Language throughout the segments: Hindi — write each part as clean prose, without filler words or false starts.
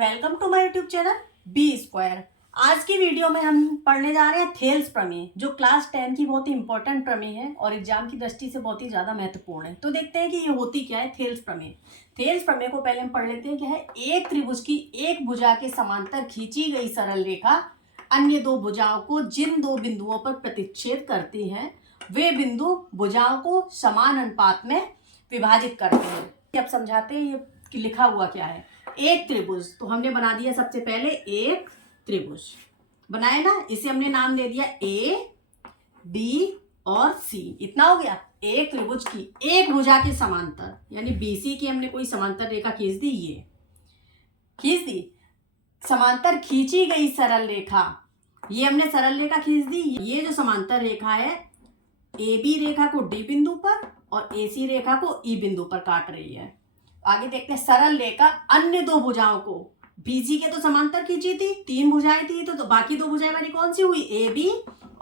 Welcome to my YouTube channel B square. आज की वीडियो में हम पढ़ने जा रहे हैं थेल्स प्रमेय, जो क्लास 10 की बहुत ही इंपॉर्टेंट प्रमेय है और एग्जाम की दृष्टि से बहुत ही ज़्यादा महत्वपूर्ण है। तो देखते हैं कि ये होती क्या है थेल्स प्रमेय। थेल्स प्रमेय को पहले हम पढ़ लेते हैं। क्या है? एक त्रिभुज की एक भुजा के समांतर खींची गई सरल रेखा अन्य दो भुजाओं को जिन दो बिंदुओं पर प्रतिच्छेद करती है वे बिंदु भुजाओं को समान अनुपात में विभाजित करते हैं। अब समझाते हैं ये कि लिखा हुआ क्या है। एक त्रिभुज तो हमने बना दिया, सबसे पहले एक त्रिभुज बनाए ना, इसे हमने नाम दे दिया ए बी और सी। इतना हो गया। एक त्रिभुज की एक भुजा के समांतर यानी बीसी की हमने कोई समांतर रेखा खींच दी, ये खींच दी। समांतर खींची गई सरल रेखा, ये हमने सरल रेखा खींच दी। ये जो समांतर रेखा है ए बी रेखा को डी बिंदु पर और ए सी रेखा को ई बिंदु पर काट रही है। आगे देखते हैं सरल रेखा अन्य दो भुजाओं को, बीसी के तो समांतर खींची थी, तीन भुजाएं थी, तो बाकी दो भुजाएं वाली कौन सी हुई? ए बी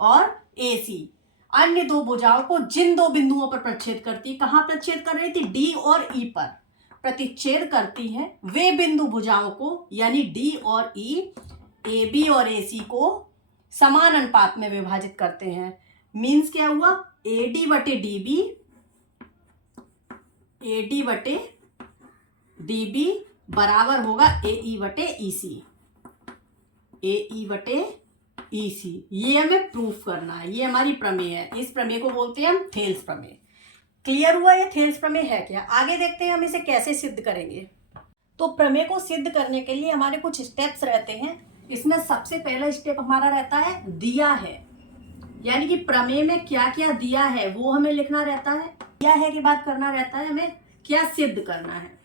और ए सी। अन्य दो भुजाओं को जिन दो बिंदुओं पर प्रतिच्छेद करती, कहां प्रतिच्छेद कर रही थी? डी और ई पर प्रतिच्छेद करती है वे बिंदु भुजाओं को यानी डी और ई, ए बी और ए सी को समान अनुपात में विभाजित करते हैं। मीन्स क्या हुआ? ए डी बटे डी बी, ए डी बटे डी बी बराबर होगा ए ई बटे ई सी, ए ई बटे ई सी। ये हमें प्रूफ करना है, ये हमारी प्रमेय है। इस प्रमेय को बोलते हैं हम थेल्स प्रमेय। क्लियर हुआ ये थेल्स प्रमेय है क्या? आगे देखते हैं हम इसे कैसे सिद्ध करेंगे। तो प्रमेय को सिद्ध करने के लिए हमारे कुछ स्टेप्स रहते हैं। इसमें सबसे पहला स्टेप हमारा रहता है दिया है, यानी कि प्रमेय में क्या क्या दिया है वो हमें लिखना रहता है। दिया है के बाद करना रहता है हमें क्या सिद्ध करना है,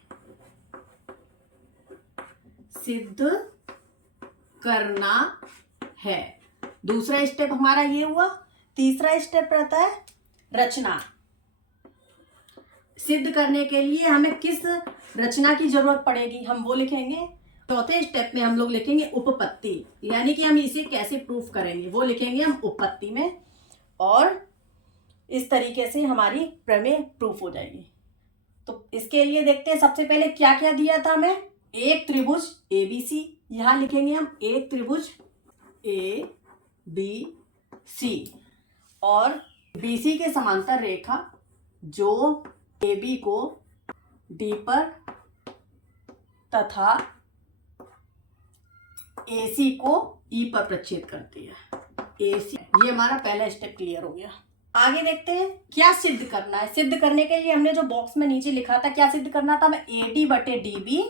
सिद्ध करना है। दूसरा स्टेप हमारा ये हुआ। तीसरा स्टेप रहता है रचना। सिद्ध करने के लिए हमें किस रचना की जरूरत पड़ेगी हम वो लिखेंगे। चौथे स्टेप में हम लोग लिखेंगे उपपत्ति, यानी कि हम इसे कैसे प्रूफ करेंगे वो लिखेंगे हम उपपत्ति में, और इस तरीके से हमारी प्रमेय प्रूफ हो जाएगी। तो इसके लिए देखते हैं सबसे पहले क्या क्या दिया था हमें। एक त्रिभुज ए बी सी, यहां लिखेंगे हम एक त्रिभुज ए बी सी, और बी सी के समांतर रेखा जो ए बी को डी पर तथा ए सी को ई पर प्रतिच्छेद करती है। ए सी, ये हमारा पहला स्टेप क्लियर हो गया। आगे देखते हैं क्या सिद्ध करना है। सिद्ध करने के लिए हमने जो बॉक्स में नीचे लिखा था क्या सिद्ध करना था हमें? ए डी बटे डी बी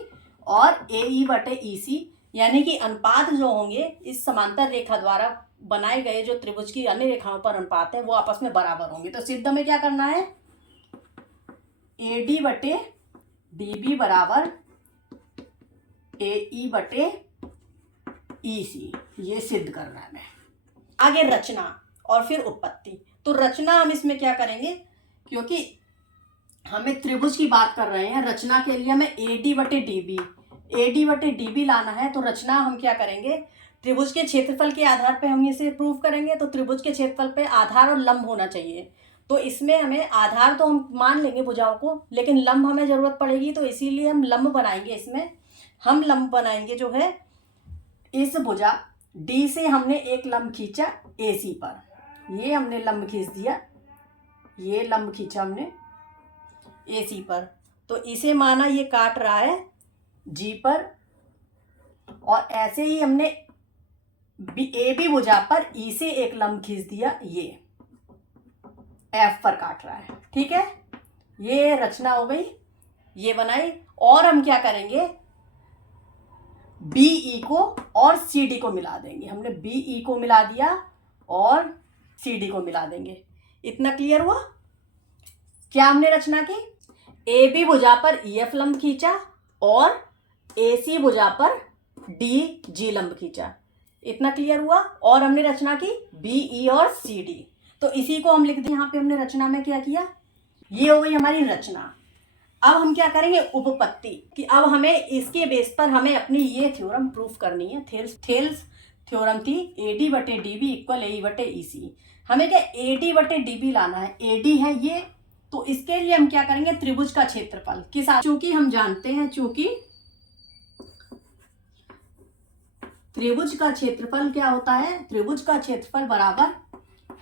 और ए ई बटे ई सी, यानी कि अनुपात जो होंगे इस समांतर रेखा द्वारा बनाए गए जो त्रिभुज की अन्य रेखाओं पर अनुपात है वो आपस में बराबर होंगे। तो सिद्ध में क्या करना है? ए डी बटे डी बी बराबर ए ई बटे ई सी, ये सिद्ध करना है हमें। आगे रचना और फिर उत्पत्ति। तो रचना हम इसमें क्या करेंगे, क्योंकि हमें त्रिभुज की बात कर रहे हैं, रचना के लिए हमें ए डी बटे डी बी, ए डी बटे डी बी लाना है। तो रचना हम क्या करेंगे, त्रिभुज के क्षेत्रफल के आधार पे हम इसे प्रूफ करेंगे। तो त्रिभुज के क्षेत्रफल पे आधार और लंब होना चाहिए। तो इसमें हमें आधार तो हम मान लेंगे भुजाओं को, लेकिन लंब हमें जरूरत पड़ेगी, तो इसीलिए हम लंब बनाएंगे। इसमें हम लंब बनाएंगे जो है इस भुजा डी से हमने एक लंब खींचा ए सी पर, ये हमने लंब खींच दिया, ये लंब खींचा हमने ए सी पर, तो इसे माना ये काट रहा है जी पर, और ऐसे ही हमने ए बी भुजा पर ई से एक लंब खींच दिया, ये एफ पर काट रहा है। ठीक है, ये रचना हो गई, ये बनाई। और हम क्या करेंगे, बी ई को और सी डी को मिला देंगे। हमने बी ई को मिला दिया और सी डी को मिला देंगे। इतना क्लियर हुआ? क्या हमने रचना की? ए बी भुजा पर ई एफ लंब खींचा और ए सी भुजा पर डी जी लंब खींचा। इतना क्लियर हुआ? और हमने रचना की बी ई और सी डी। तो इसी को हम लिख दें यहाँ पे। हमने रचना में क्या किया, ये हो गई हमारी रचना। अब हम क्या करेंगे, उपपत्ति, कि अब हमें इसके बेस पर हमें अपनी ये थ्योरम प्रूफ करनी है। थेल्स थ्योरम थी ए डी बटे डी बी इक्वल ए ई बटे ई सी। हमें क्या ए डी बटे डी बी लाना है, ए डी है ये, तो इसके लिए हम क्या करेंगे, त्रिभुज का क्षेत्रफल के साथ, चूंकि हम जानते हैं चूंकि त्रिभुज का क्षेत्रफल क्या होता है? त्रिभुज का क्षेत्रफल बराबर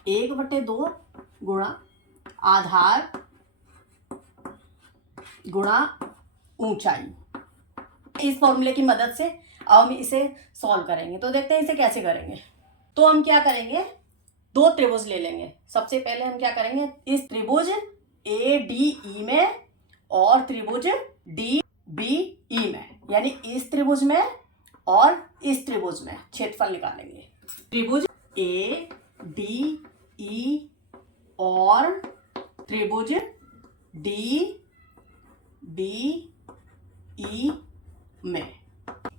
1/2 गुणा आधार गुणा ऊंचाई। इस फॉर्मूले की मदद से अब हम इसे सॉल्व करेंगे। तो देखते हैं इसे कैसे करेंगे। तो हम क्या करेंगे, दो त्रिभुज ले लेंगे। सबसे पहले हम क्या करेंगे, इस त्रिभुज ADE में और त्रिभुज DBE में, यानी इस त्रिभुज में और इस त्रिभुज में क्षेत्रफल निकालेंगे। त्रिभुज ADE और त्रिभुज DBE में।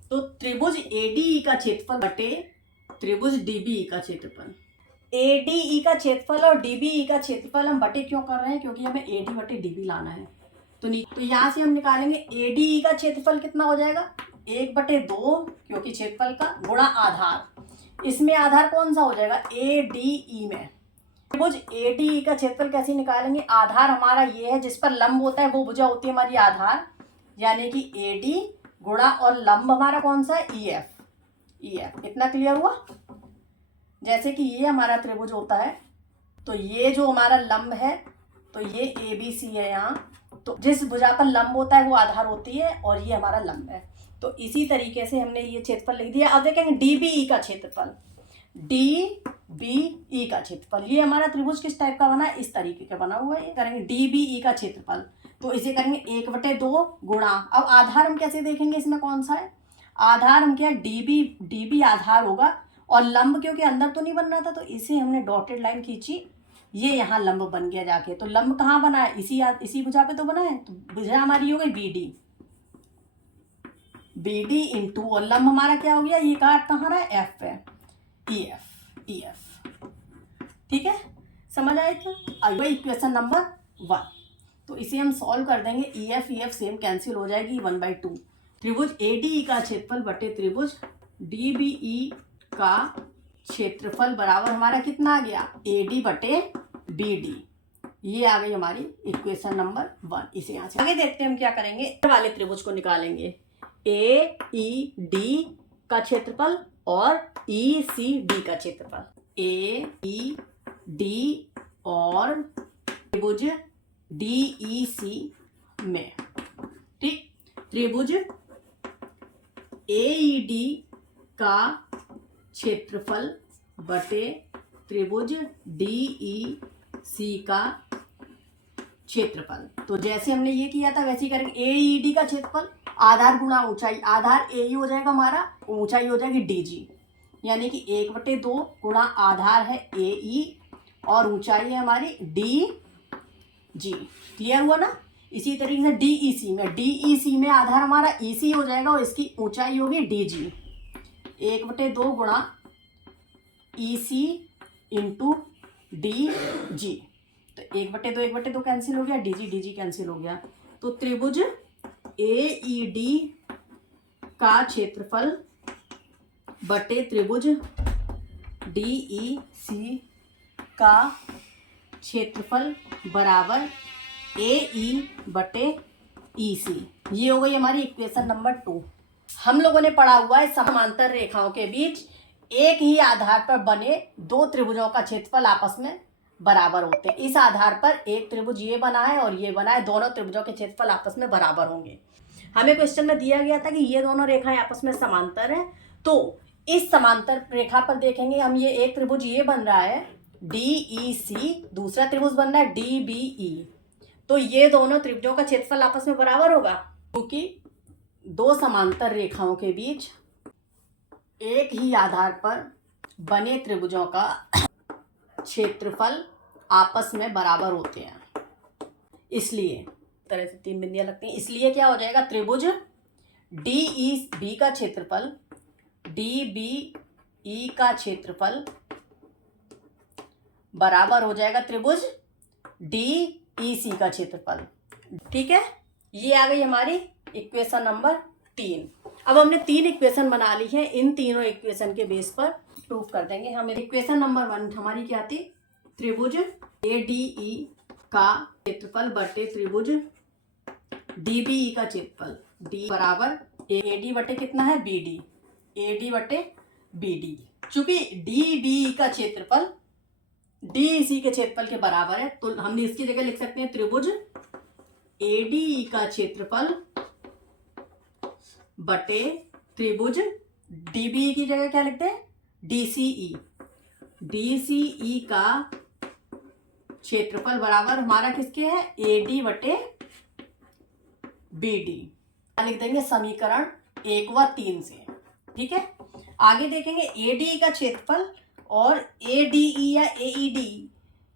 तो त्रिभुज ADE का क्षेत्रफल बटे त्रिभुज DBE का क्षेत्रफल। ADE का क्षेत्रफल और DBE का क्षेत्रफल हम बटे क्यों कर रहे हैं? क्योंकि हमें AD बटे DB लाना है। तो यहाँ से हम निकालेंगे ADE का क्षेत्रफल कितना हो जाएगा, 1/2, क्योंकि क्षेत्रफल का, गुणा आधार। इसमें आधार कौन सा हो जाएगा, ADE में। त्रिभुज ADE का क्षेत्रफल कैसे निकालेंगे? आधार हमारा ये है, जिस पर लंब होता है वो भुजा होती है हमारी आधार, यानी कि AD गुणा और लंब हमारा कौन सा है, EF। इतना क्लियर हुआ? जैसे कि ये हमारा त्रिभुज होता है, तो ये जो हमारा लंब है, तो ये ABC है यहाँ, तो जिस भुजा पर लंब होता है वो आधार होती है और ये हमारा लंब है। तो इसी तरीके से हमने ये क्षेत्रफल लिख दिया। अब देखेंगे DBE का क्षेत्रफल। DBE का क्षेत्रफल, ये हमारा त्रिभुज किस टाइप का बना है, इस तरीके का बना हुआ है। ये करेंगे DBE का क्षेत्रफल, तो इसे करेंगे 1/2 गुणा। अब आधार हम कैसे देखेंगे, इसमें कौन सा है आधार, हम क्या, DB आधार होगा, और लंब क्योंकि अंदर तो नहीं बन रहा था, तो इसे हमने डॉटेड लाइन खींची, ये यहाँ लंब बन गया जाके। तो लंब कहाँ बना है, इसी भुजा पे तो बना है, तो भुजा हमारी हो गई BD इंटू, और लंब हमारा क्या हो गया, ये कहाँ रहा है, F है, EF। ठीक है, समझ आए? तो आइए इक्वेशन नंबर 1, तो इसे हम सॉल्व कर देंगे। EF सेम कैंसिल हो जाएगी, 1/2। त्रिभुज ADE का क्षेत्रफल बटे त्रिभुज DBE का क्षेत्रफल बराबर हमारा कितना आ गया, AD बटे BD। ये आ गई हमारी इक्वेशन नंबर 1। इसे यहाँ से आगे देखते हैं हम क्या करेंगे। वाले त्रिभुज को निकालेंगे, AED का क्षेत्रफल और ECD का क्षेत्रफल। AED और त्रिभुज DEC में, ठीक। त्रिभुज AED का क्षेत्रफल बटे त्रिभुज DEC का क्षेत्रफल। तो जैसे हमने ये किया था वैसे ही करेंगे। AED का क्षेत्रफल आधार गुणा ऊंचाई, आधार AE हो जाएगा हमारा, ऊंचाई हो जाएगी DG, यानी कि 1/2 गुणा आधार है AE और ऊंचाई है हमारी DG। क्लियर हुआ ना? इसी तरीके से DEC में आधार हमारा EC हो जाएगा और इसकी ऊंचाई होगी DG। 1/2 गुणा EC इंटू DG, तो 1/2 कैंसिल हो गया, DG कैंसिल हो गया। तो त्रिभुज AED का क्षेत्रफल बटे त्रिभुज DEC का क्षेत्रफल बराबर AE बटे EC। ये हो गई हमारी इक्वेशन नंबर 2। हम लोगों ने पढ़ा हुआ है समांतर रेखाओं के बीच एक ही आधार पर बने दो त्रिभुजों का क्षेत्रफल आपस में बराबर होते हैं। इस आधार पर एक त्रिभुज ये बना है और ये बना है, दोनों त्रिभुजों के क्षेत्रफल आपस में बराबर होंगे। हमें क्वेश्चन में दिया गया था कि ये दोनों रेखाएं आपस में समांतर हैं, तो इस समांतर रेखा पर देखेंगे हम, ये एक त्रिभुज ये बन रहा है DEC, दूसरा त्रिभुज बन रहा है DBE, तो ये दोनों त्रिभुजों का क्षेत्रफल आपस में बराबर होगा, क्योंकि दो समांतर रेखाओं के बीच एक ही आधार पर बने त्रिभुजों का क्षेत्रफल आपस में बराबर होते हैं। इसलिए तरह से 3 बिंदियां लगती हैं, इसलिए क्या हो जाएगा, त्रिभुज DEB का क्षेत्रफल DBE का क्षेत्रफल बराबर हो जाएगा त्रिभुज DEC का क्षेत्रफल। ठीक है, ये आ गई हमारी इक्वेशन नंबर 3। अब हमने 3 इक्वेशन बना ली है, इन तीनों इक्वेशन के बेस पर प्रूफ कर देंगे। हम इक्वेशन नंबर 1 हमारी क्या थी, त्रिभुज ADE का क्षेत्रफल बटे त्रिभुज DBE का क्षेत्रफल, D बराबर AD बटे कितना है BD, AD बटे बी डी। चूंकि डी बी का क्षेत्रफल डी सी के क्षेत्रफल के बराबर है, तो हमने इसकी जगह लिख सकते हैं त्रिभुज ए डी का क्षेत्रफल बटे त्रिभुज डी बी की जगह क्या लिखते हैं, डी सी ई। डी सी ई का क्षेत्रफल बराबर हमारा किसके है, ए डी बटे बी डी। लिख देंगे समीकरण 1 व 3 से। ठीक है, आगे देखेंगे ए डी का क्षेत्रफल और ए डी ई या ए ई डी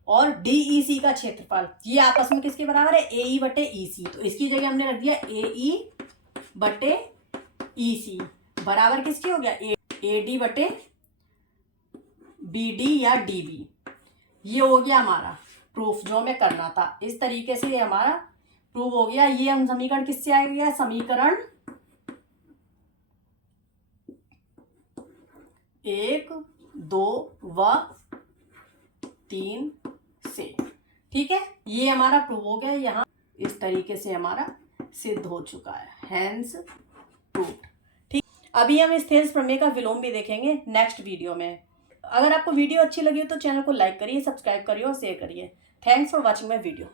और डी ई सी का क्षेत्रफल, ये आपस में किसके बराबर है, ए ई बटे ई सी। तो इसकी जगह हमने रख दिया ए ई बटे ई सी बराबर किसकी हो गया, ए डी बटे बी डी या डी बी। ये हो गया हमारा प्रूफ जो हमें करना था। इस तरीके से ये हमारा प्रूफ हो गया। ये हम समीकरण किससे आ गया, समीकरण 1, 2 व 3 से। ठीक है, ये हमारा प्रूफ हो गया। यहाँ इस तरीके से हमारा सिद्ध हो चुका है, हैंस प्रूफ। ठीक, अभी हम इस थेल्स प्रमेय का विलोम भी देखेंगे नेक्स्ट वीडियो में। अगर आपको वीडियो अच्छी लगी हो तो चैनल को लाइक करिए, सब्सक्राइब करिए और शेयर करिए। Thanks for watching my video.